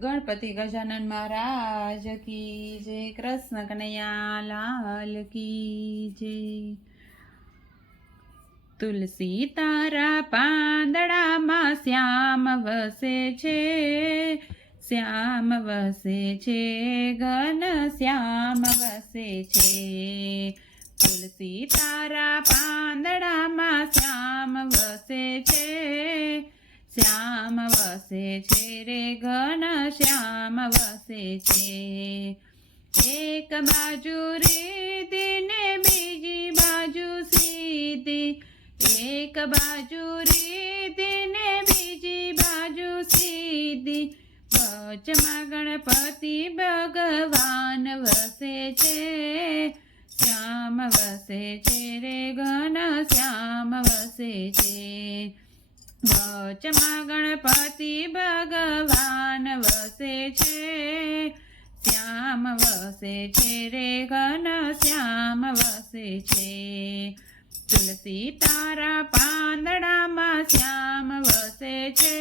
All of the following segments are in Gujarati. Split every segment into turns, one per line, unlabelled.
ગણપતિ ગજાનન મહારાજ કી જય, કૃષ્ણ કનૈયા લાલ કી જય. તુલસી તારા પાંદડામાં શ્યામ વસે છે, શ્યામ વસે છે, ઘન શ્યામ વસે છે. તુલસી તારા પાંદડામાં શ્યામ વસે છે શ્યામ વસે છે રે ઘન શ્યામ વસે છે. એક બાજુ રીતી ને બીજી બાજુ સીધી એક બાજુ રીતી ને બીજી બાજુ સીધી વચમાં ગણપતિ ભગવાન વસે છે. શ્યામ વસે છે રે ઘન શ્યામ વસે છે. વચમાં ગણપતિ ભગવાન વસે છે. શ્યામ વસે છે રે ઘન, શ્યામ વસે છે. તુલસી તારા પાંદડામાં શ્યામ વસે છે.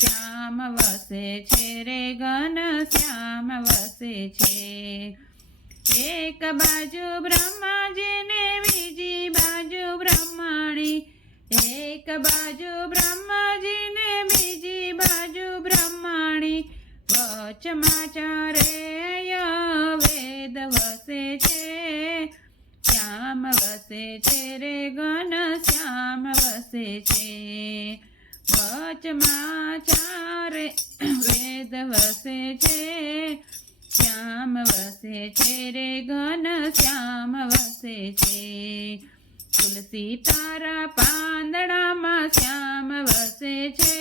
શ્યામ વસે છે રે ઘન, શ્યામ વસે છે. એક બાજુ બ્રહ્માજીને બીજી બાજુ બ્રહ્માણી એક બાજુ બ્રહ્માજી ને બીજી બાજુ બ્રહ્માણી. વચમાં વેદ વસે છે. શ્યામ વસે છે રે ઘન, શ્યામ વસે છે. વચમાં ચારે વેદ વસે છે. શ્યામ વસે છે રે ઘન, શ્યામ વસે છે. તુલસી તારા પાંદડામાં શ્યામ વસે છે,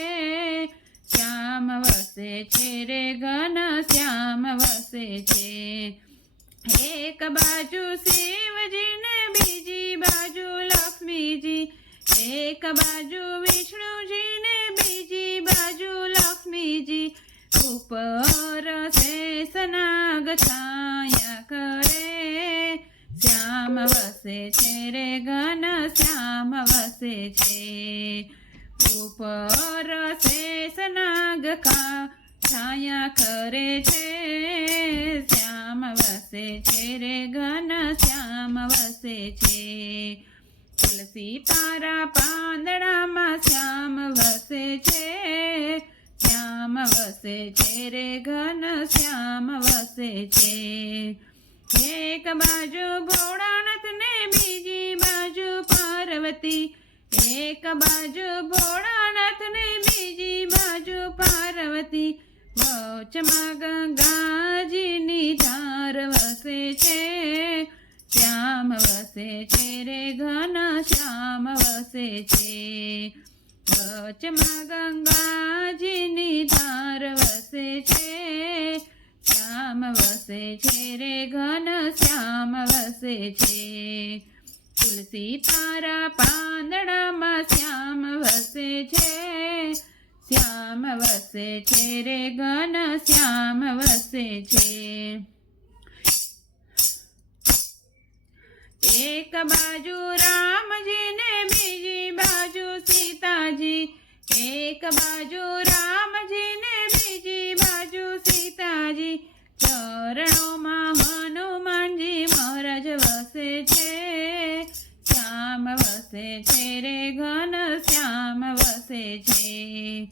શ્યામ વસે છે રે ઘન, શ્યામ વસે છે. એક બાજુ શિવજીને બીજી બાજુ લક્ષ્મીજી, એક બાજુ વિષ્ણુજી ઘન શ્યામ વસે છે. ઉપર શેષનાગ ખા છાયા કરે છે. શ્યામ વસે છે રે ઘન શ્યામ વસે છે. તુલસી તારા પાંદડામાં શ્યામ વસે છે. શ્યામ વસે છે રે ઘન શ્યામ વસે છે. એક બાજુ ભોળાનાથ ને બીજી બાજુ પાર્વતી, એક બાજુ ભોળાનાથ બીજી બાજુ પાર્વતી. વચમાં ગંગાજીની ધાર વસે છે, શ્યામ વસે છે રે ઘન, શ્યામ વસે છે. વચમાં ગંગાજીની ધાર વસે છે, શ્યામ વસે છે રે ઘન, શ્યામ વસે છે. તુલસી તારા પાંદડામાં શ્યામ વસે છે, શ્યામ વસે છે રે ગન શ્યામ વસે છે. એક બાજુ રામજી ને બીજી બાજુ સીતાજી, એક બાજુ રામજી ને બીજી બાજુ સીતાજી, ચરણોમાં હનુમાનજી મહારાજ વસે છે. શ્યામ વસે છે રે ઘન, શ્યામ વસે છે.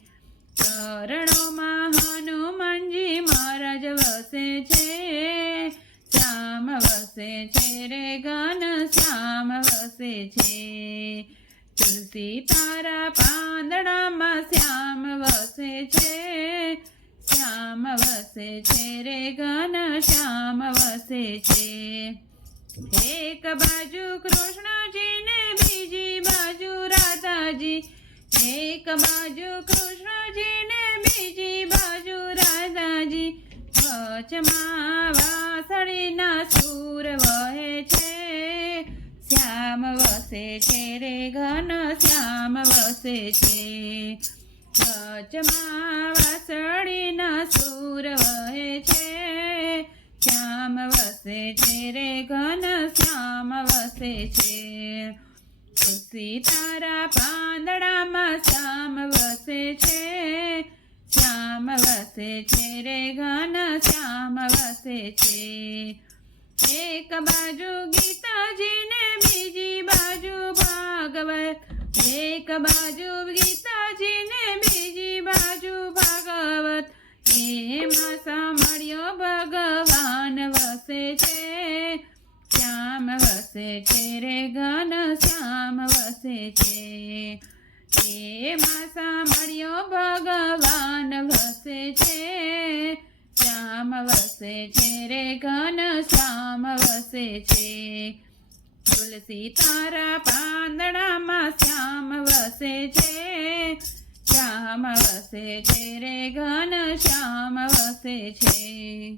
ચરણોમાં હનુમાનજી મહારાજ વસે છે. શ્યામ વસે છે રે ઘન, શ્યામ વસે છે. તુલસી તારા પાંદડામાં શ્યામ વસે છે. શ્યામ વસે છે રે ઘન, શ્યામ વસે છે. એક બાજુ કૃષ્ણજી ને બીજી બાજુ રાધાજી. એક બાજુ કૃષ્ણજી ને બીજી બાજુ રાધાજી. વચમાં વાસળીના સૂર વહે છે. શ્યામ વસે છે રે ઘન, શ્યામ વસે છે. વચમાં વાસળીના સૂર વહે છે. શ્યામ વસે છે રે ઘન વસે છે. તુલસી તારા પાંદડામાં શ્યામ વસે છે. શ્યામ વસે છે રે ઘન, શ્યામ વસે છે. એક બાજુ ગીતાજીને બીજી બાજુ ભાગવત. એક બાજુ ગીતાજીને બીજી બાજુ ભાગવત. એમાં સાંભળ્યો ભગવાન વસે છે. શ્યામ વસે છે રે ઘન શ્યામ વસે છે. એમાં સાંભળ્યો ભગવાન વસે છે. શ્યામ વસે છે રે ઘન શ્યામ વસે છે. તુલસી તારા પાંદડામાં શ્યામ વસે છે. શ્યામ વસે છે રે ઘન શ્યામ વસે છે.